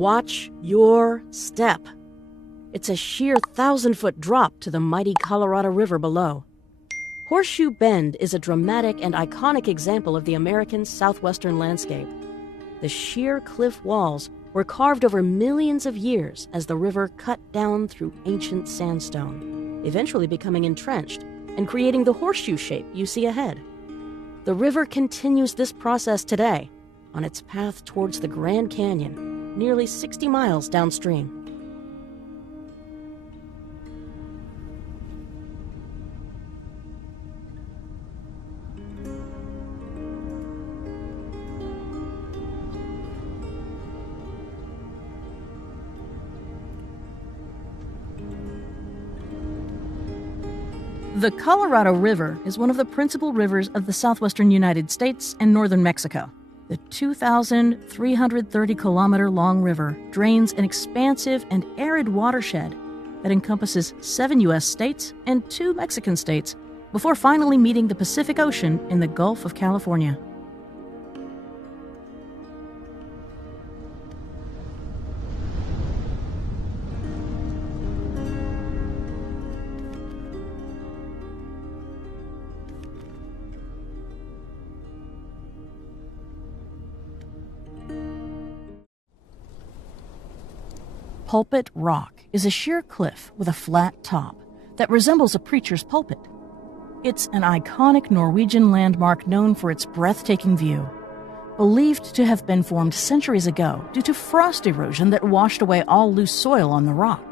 Watch your step. It's a sheer 1,000-foot drop to the mighty Colorado River below. Horseshoe Bend is a dramatic and iconic example of the American southwestern landscape. The sheer cliff walls were carved over millions of years as the river cut down through ancient sandstone, eventually becoming entrenched and creating the horseshoe shape you see ahead. The river continues this process today on its path towards the Grand Canyon, nearly 60 miles downstream. The Colorado River is one of the principal rivers of the southwestern United States and northern Mexico. The 2,330-kilometer-long river drains an expansive and arid watershed that encompasses 7 U.S. states and 2 Mexican states before finally meeting the Pacific Ocean in the Gulf of California. Pulpit Rock is a sheer cliff with a flat top that resembles a preacher's pulpit. It's an iconic Norwegian landmark known for its breathtaking view, believed to have been formed centuries ago due to frost erosion that washed away all loose soil on the rock.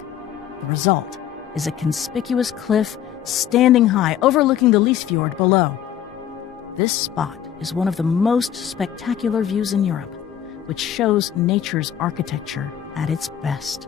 The result is a conspicuous cliff standing high overlooking the Lysfjord below. This spot is one of the most spectacular views in Europe, which shows nature's architecture at its best.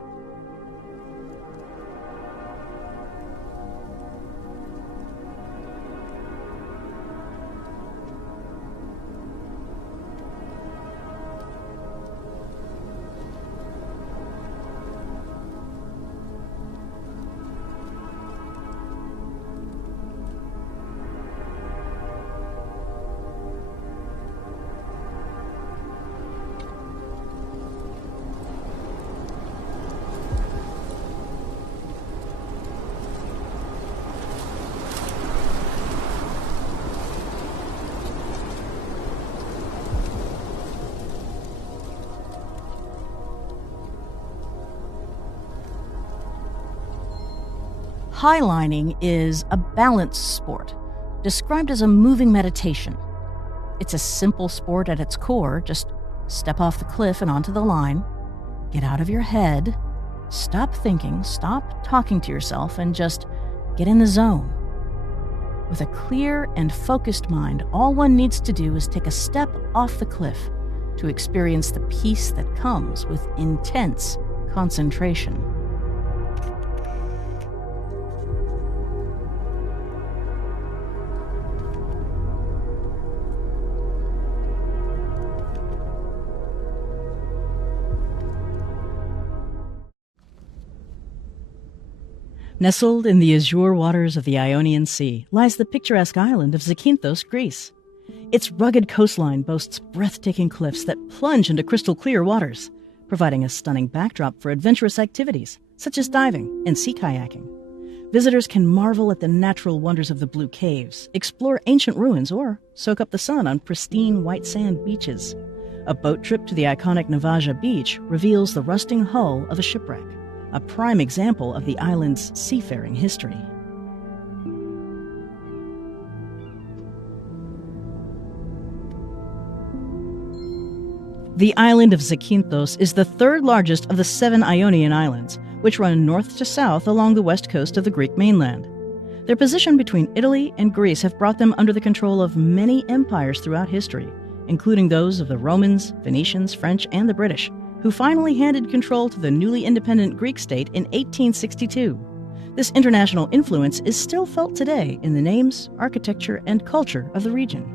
Highlining is a balance sport, described as a moving meditation. It's a simple sport at its core. Just step off the cliff and onto the line, get out of your head, stop thinking, stop talking to yourself, and just get in the zone. With a clear and focused mind, all one needs to do is take a step off the cliff to experience the peace that comes with intense concentration. Nestled in the azure waters of the Ionian Sea lies the picturesque island of Zakynthos, Greece. Its rugged coastline boasts breathtaking cliffs that plunge into crystal-clear waters, providing a stunning backdrop for adventurous activities such as diving and sea kayaking. Visitors can marvel at the natural wonders of the blue caves, explore ancient ruins, or soak up the sun on pristine white sand beaches. A boat trip to the iconic Navaja beach reveals the rusting hull of a shipwreck, a prime example of the island's seafaring history. The island of Zakynthos is the third largest of the 7 Ionian islands, which run north to south along the west coast of the Greek mainland. Their position between Italy and Greece have brought them under the control of many empires throughout history, including those of the Romans, Venetians, French, and the British, who finally handed control to the newly independent Greek state in 1862. This international influence is still felt today in the names, architecture, and culture of the region.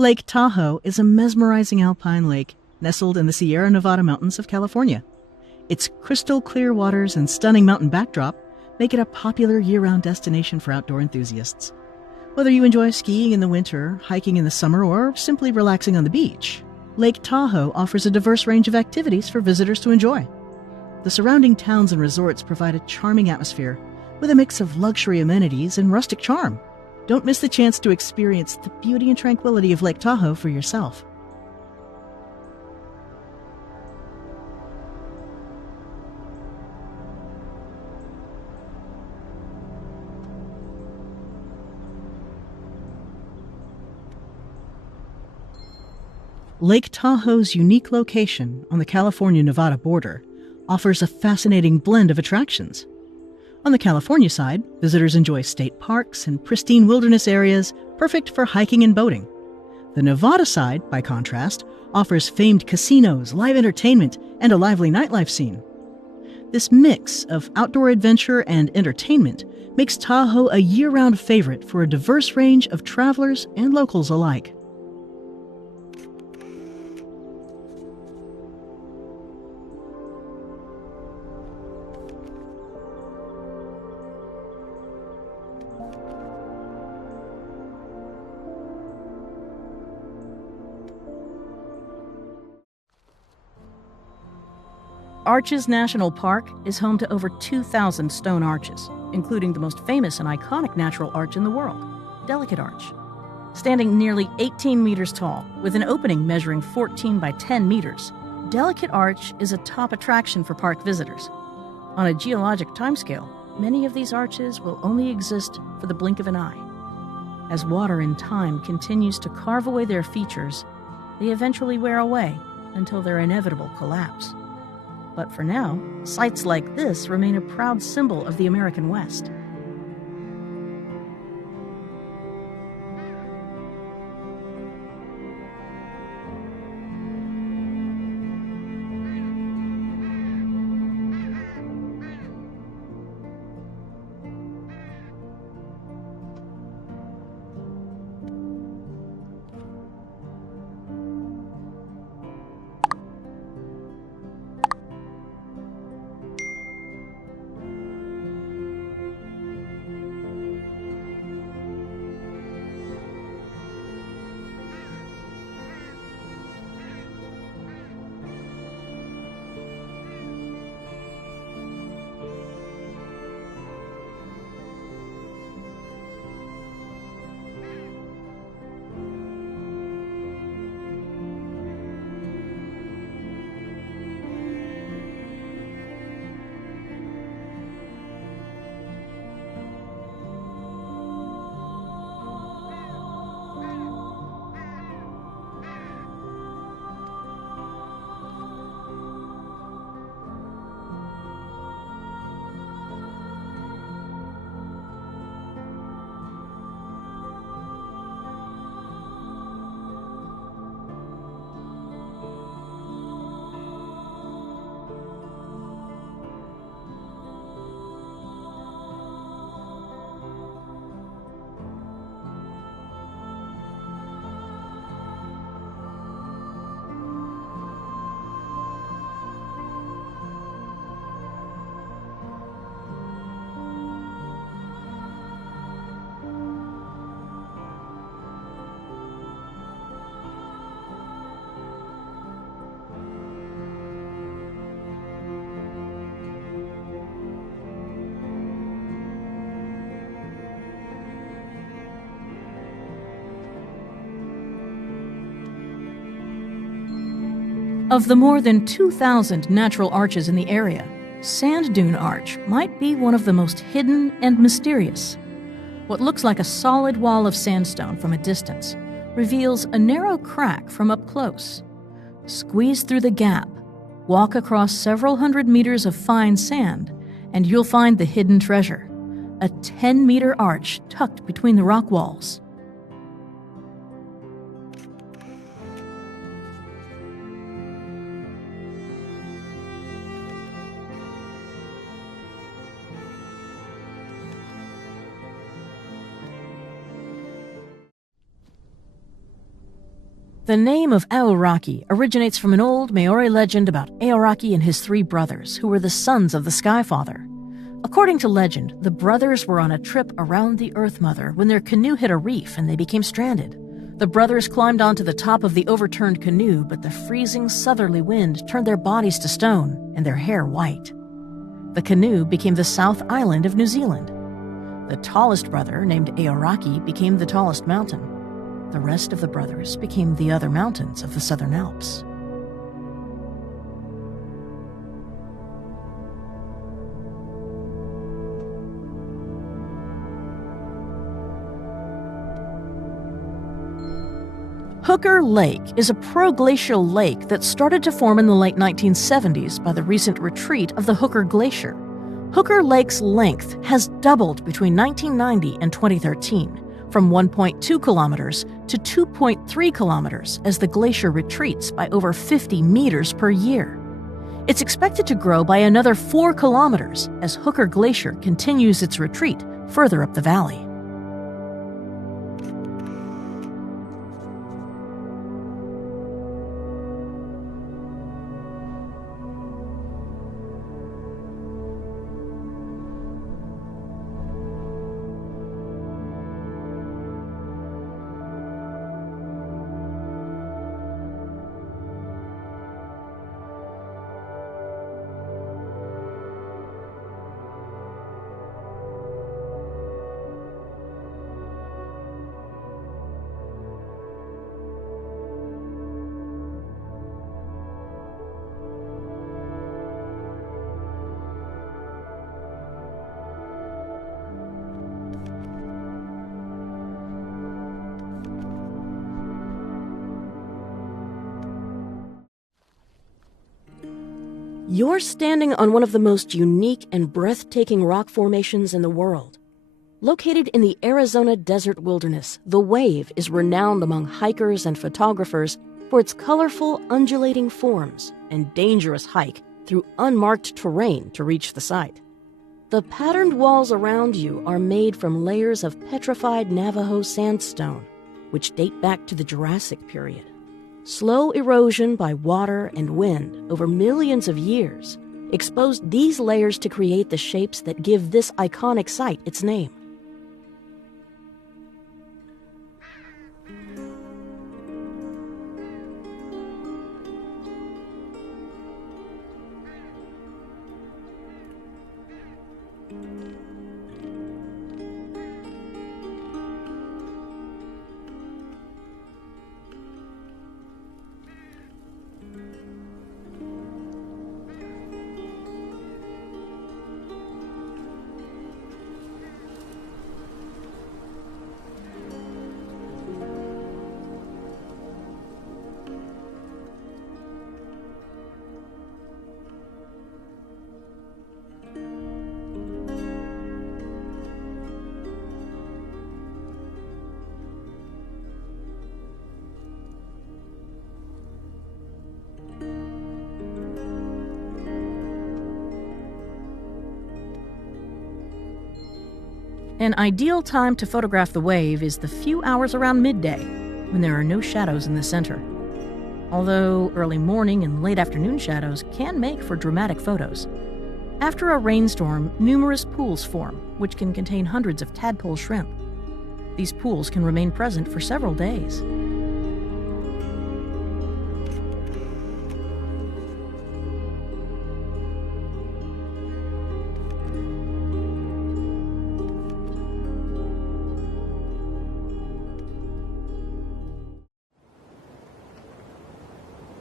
Lake Tahoe is a mesmerizing alpine lake nestled in the Sierra Nevada mountains of California. Its crystal clear waters and stunning mountain backdrop make it a popular year-round destination for outdoor enthusiasts. Whether you enjoy skiing in the winter, hiking in the summer, or simply relaxing on the beach, Lake Tahoe offers a diverse range of activities for visitors to enjoy. The surrounding towns and resorts provide a charming atmosphere with a mix of luxury amenities and rustic charm. Don't miss the chance to experience the beauty and tranquility of Lake Tahoe for yourself. Lake Tahoe's unique location on the California-Nevada border offers a fascinating blend of attractions. On the California side, visitors enjoy state parks and pristine wilderness areas perfect for hiking and boating. The Nevada side, by contrast, offers famed casinos, live entertainment, and a lively nightlife scene. This mix of outdoor adventure and entertainment makes Tahoe a year-round favorite for a diverse range of travelers and locals alike. Arches National Park is home to over 2,000 stone arches, including the most famous and iconic natural arch in the world, Delicate Arch. Standing nearly 18 meters tall, with an opening measuring 14 by 10 meters, Delicate Arch is a top attraction for park visitors. On a geologic timescale, many of these arches will only exist for the blink of an eye. As water in time continues to carve away their features, they eventually wear away until their inevitable collapse. But for now, sites like this remain a proud symbol of the American West. Of the more than 2,000 natural arches in the area, Sand Dune Arch might be one of the most hidden and mysterious. What looks like a solid wall of sandstone from a distance reveals a narrow crack from up close. Squeeze through the gap, walk across several hundred meters of fine sand, and you'll find the hidden treasure, a 10-meter arch tucked between the rock walls. The name of Aoraki originates from an old Maori legend about Aoraki and his three brothers, who were the sons of the Sky Father. According to legend, the brothers were on a trip around the Earth Mother when their canoe hit a reef and they became stranded. The brothers climbed onto the top of the overturned canoe, but the freezing southerly wind turned their bodies to stone and their hair white. The canoe became the South Island of New Zealand. The tallest brother, named Aoraki, became the tallest mountain. The rest of the brothers became the other mountains of the Southern Alps. Hooker Lake is a proglacial lake that started to form in the late 1970s by the recent retreat of the Hooker Glacier. Hooker Lake's length has doubled between 1990 and 2013, from 1.2 kilometers to 2.3 kilometers as the glacier retreats by over 50 meters per year. It's expected to grow by another 4 kilometers as Hooker Glacier continues its retreat further up the valley. You're standing on one of the most unique and breathtaking rock formations in the world. Located in the Arizona desert wilderness, the Wave is renowned among hikers and photographers for its colorful, undulating forms and dangerous hike through unmarked terrain to reach the site. The patterned walls around you are made from layers of petrified Navajo sandstone, which date back to the Jurassic period. Slow erosion by water and wind over millions of years exposed these layers to create the shapes that give this iconic site its name. An ideal time to photograph the Wave is the few hours around midday, when there are no shadows in the center. Although early morning and late afternoon shadows can make for dramatic photos. After a rainstorm, numerous pools form, which can contain hundreds of tadpole shrimp. These pools can remain present for several days.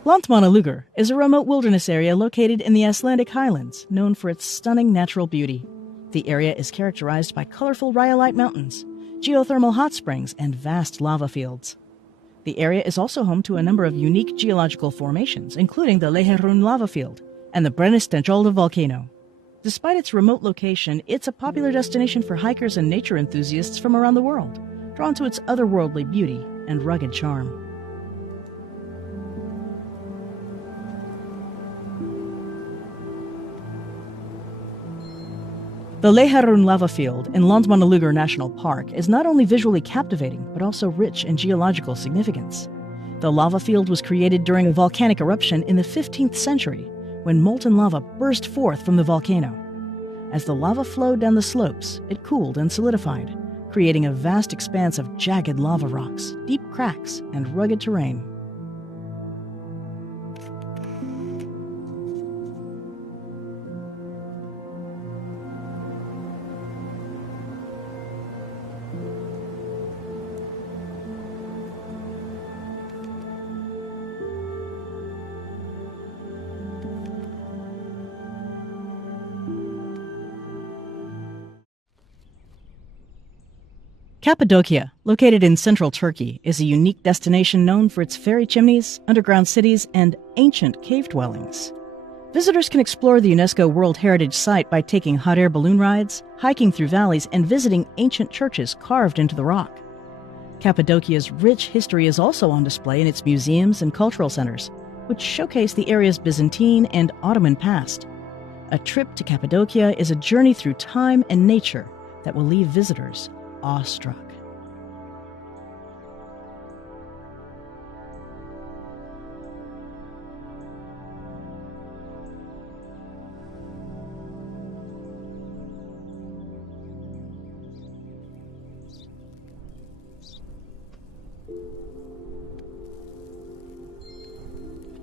Lontmanalugar is a remote wilderness area located in the Icelandic Highlands, known for its stunning natural beauty. The area is characterized by colorful rhyolite mountains, geothermal hot springs, and vast lava fields. The area is also home to a number of unique geological formations, including the Leherun lava field and the Brennistencholda volcano. Despite its remote location, it's a popular destination for hikers and nature enthusiasts from around the world, drawn to its otherworldly beauty and rugged charm. The Leherun lava field in Lontmanalugar National Park is not only visually captivating, but also rich in geological significance. The lava field was created during a volcanic eruption in the 15th century, when molten lava burst forth from the volcano. As the lava flowed down the slopes, it cooled and solidified, creating a vast expanse of jagged lava rocks, deep cracks, and rugged terrain. Cappadocia, located in central Turkey, is a unique destination known for its fairy chimneys, underground cities, and ancient cave dwellings. Visitors can explore the UNESCO World Heritage Site by taking hot air balloon rides, hiking through valleys, and visiting ancient churches carved into the rock. Cappadocia's rich history is also on display in its museums and cultural centers, which showcase the area's Byzantine and Ottoman past. A trip to Cappadocia is a journey through time and nature that will leave visitors awestruck.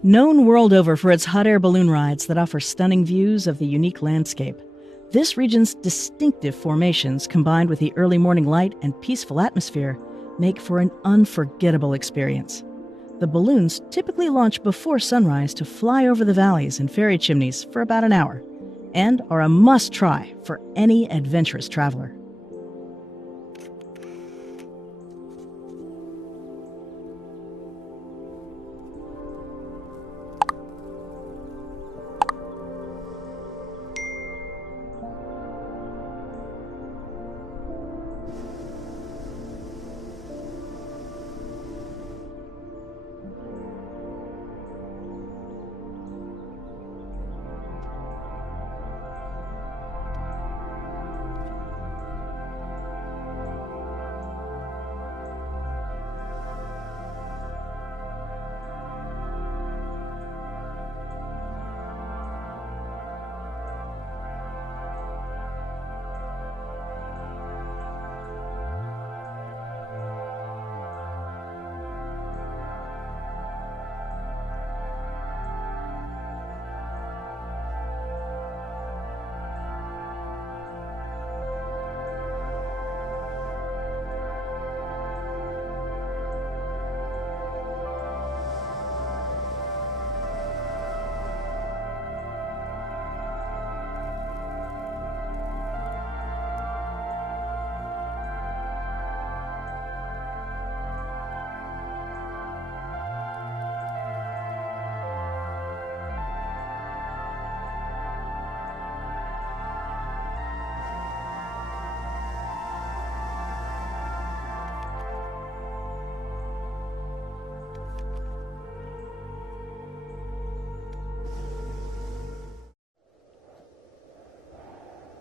Known world over for its hot air balloon rides that offer stunning views of the unique landscape, this region's distinctive formations, combined with the early morning light and peaceful atmosphere, make for an unforgettable experience. The balloons typically launch before sunrise to fly over the valleys and fairy chimneys for about an hour, and are a must-try for any adventurous traveler.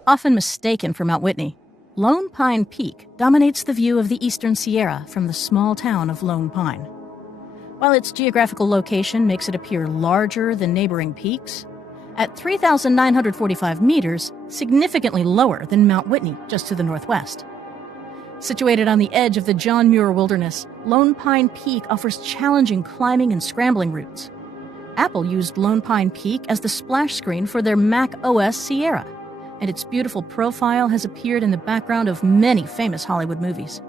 Often mistaken for Mount Whitney, Lone Pine Peak dominates the view of the Eastern Sierra from the small town of Lone Pine. While its geographical location makes it appear larger than neighboring peaks, at 3,945 meters, significantly lower than Mount Whitney just to the northwest. Situated on the edge of the John Muir Wilderness, Lone Pine Peak offers challenging climbing and scrambling routes. Apple used Lone Pine Peak as the splash screen for their Mac OS Sierra, and its beautiful profile has appeared in the background of many famous Hollywood movies.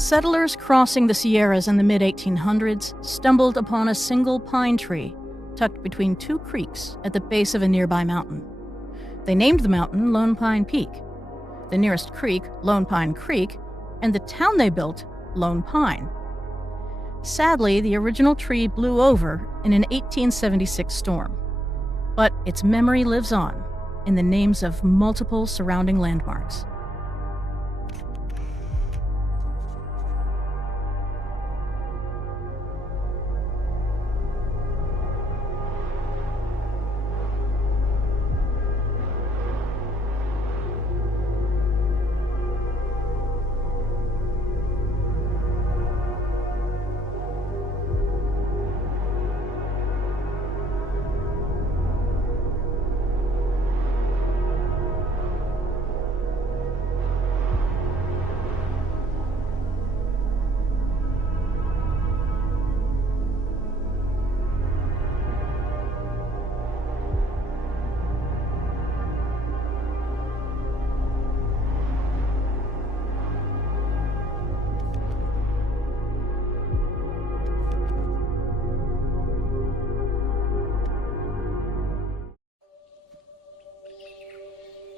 Settlers crossing the Sierras in the mid-1800s stumbled upon a single pine tree tucked between two creeks at the base of a nearby mountain. They named the mountain Lone Pine Peak, the nearest creek, Lone Pine Creek, and the town they built, Lone Pine. Sadly, the original tree blew over in an 1876 storm. But its memory lives on in the names of multiple surrounding landmarks.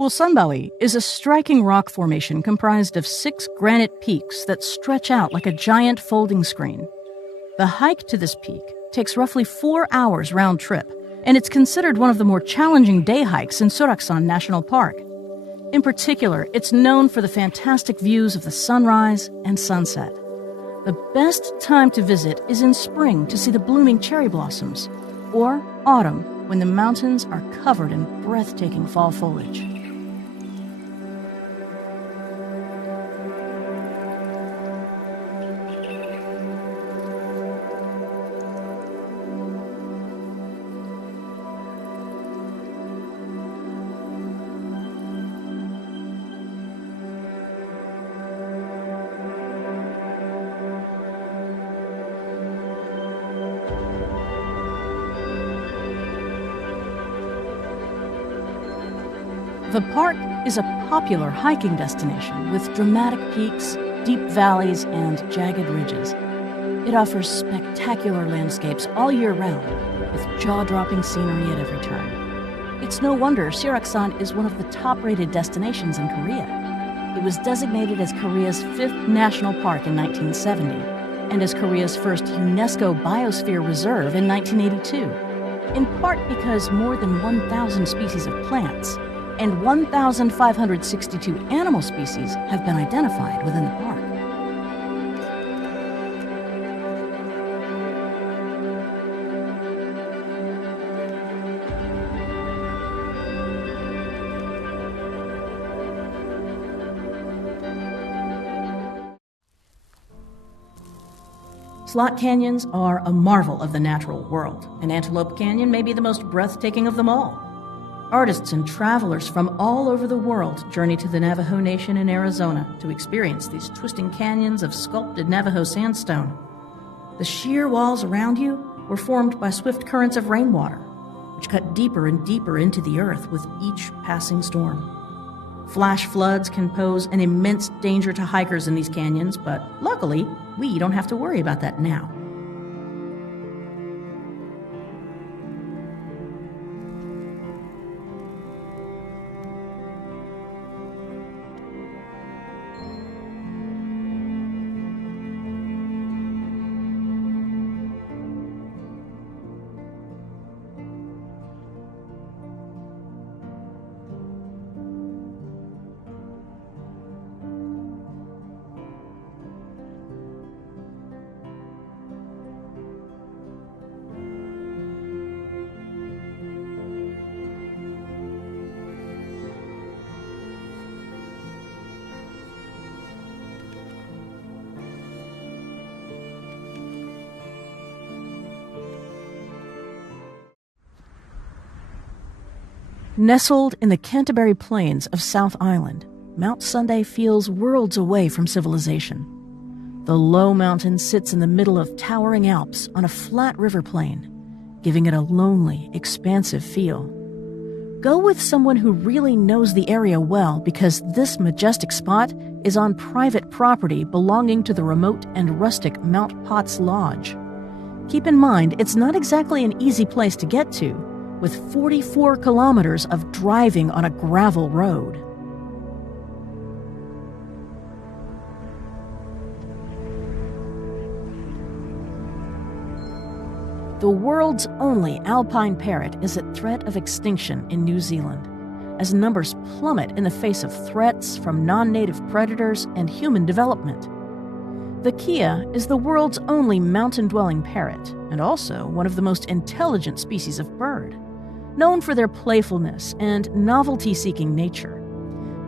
Wolsunbawi is a striking rock formation comprised of 6 granite peaks that stretch out like a giant folding screen. The hike to this peak takes roughly 4 hours round trip, and it's considered one of the more challenging day hikes in Cirque National Park. In particular, it's known for the fantastic views of the sunrise and sunset. The best time to visit is in spring to see the blooming cherry blossoms, or autumn when the mountains are covered in breathtaking fall foliage. The park is a popular hiking destination with dramatic peaks, deep valleys, and jagged ridges. It offers spectacular landscapes all year round, with jaw-dropping scenery at every turn. It's no wonder Cirque is one of the top-rated destinations in Korea. It was designated as Korea's 5th national park in 1970, and as Korea's first UNESCO Biosphere Reserve in 1982, in part because more than 1,000 species of plants and 1,562 animal species have been identified within the park. Slot canyons are a marvel of the natural world, and Antelope Canyon may be the most breathtaking of them all. Artists and travelers from all over the world journey to the Navajo Nation in Arizona to experience these twisting canyons of sculpted Navajo sandstone. The sheer walls around you were formed by swift currents of rainwater, which cut deeper and deeper into the earth with each passing storm. Flash floods can pose an immense danger to hikers in these canyons, but luckily, we don't have to worry about that now. Nestled in the Canterbury Plains of South Island, Mount Sunday feels worlds away from civilization. The low mountain sits in the middle of towering Alps on a flat river plain, giving it a lonely, expansive feel. Go with someone who really knows the area well, because this majestic spot is on private property belonging to the remote and rustic Mount Potts Lodge. Keep in mind, it's not exactly an easy place to get to, with 44 kilometers of driving on a gravel road. The world's only alpine parrot is at threat of extinction in New Zealand, as numbers plummet in the face of threats from non-native predators and human development. The kea is the world's only mountain-dwelling parrot, and also one of the most intelligent species of bird, known for their playfulness and novelty-seeking nature.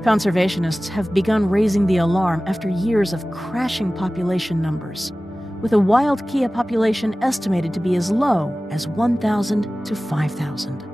Conservationists have begun raising the alarm after years of crashing population numbers, with a wild kea population estimated to be as low as 1,000 to 5,000.